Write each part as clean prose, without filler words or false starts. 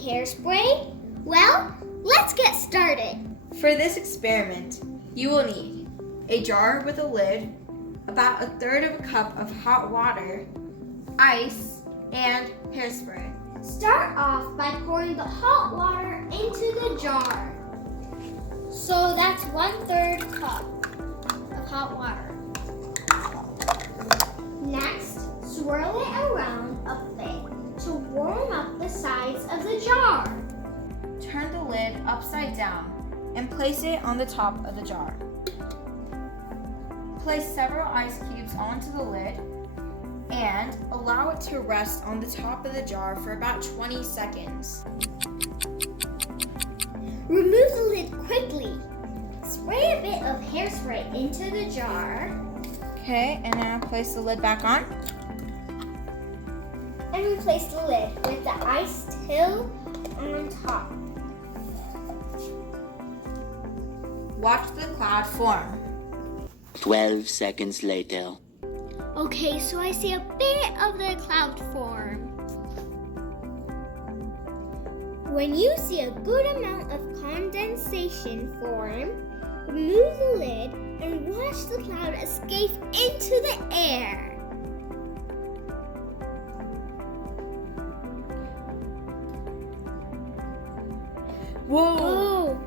any hairspray? Well, let's get started. For this experiment, you will need a jar with a lid, about 1/3 of a cup of hot water, ice, and hairspray. Start off by pouring the hot water into the jar. So that's 1/3 cup of hot water. Next, swirl it around a bit to warm up the sides of the jar. Turn the lid upside down and place it on the top of the jar. Place several ice cubes onto the lid and allow it to rest on the top of the jar for about 20 seconds. Remove the lid quickly. Spray a bit of hairspray into the jar. Okay, and now place the lid back on. And replace the lid with the ice still on top. Watch the cloud form. 12 seconds later. Okay, so I see a bit of the cloud form. When you see a good amount of condensation form, remove the lid and watch the cloud escape into the air. Whoa! Oh!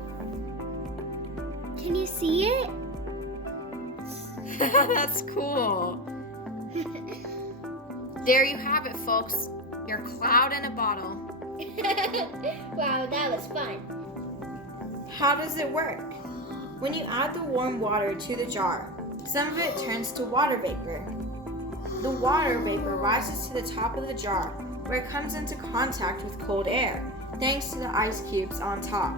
Can you see it? That's cool. There you have it, folks. Your cloud in a bottle. Wow, that was fun. How does it work? When you add the warm water to the jar, some of it turns to water vapor. The water vapor rises to the top of the jar where it comes into contact with cold air, thanks to the ice cubes on top.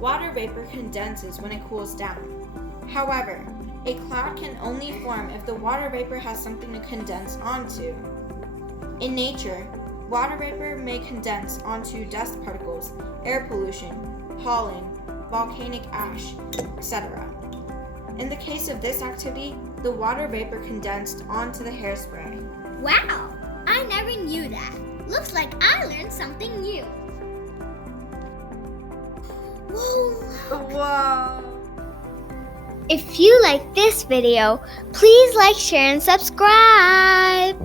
Water vapor condenses when it cools down. However, a cloud can only form if the water vapor has something to condense onto. In nature, water vapor may condense onto dust particles, air pollution, pollen, volcanic ash, etc. In the case of this activity, the water vapor condensed onto the hairspray. Wow, I never knew that. Looks like I learned something new. Whoa, look. Whoa! If you like this video, please like, share, and subscribe.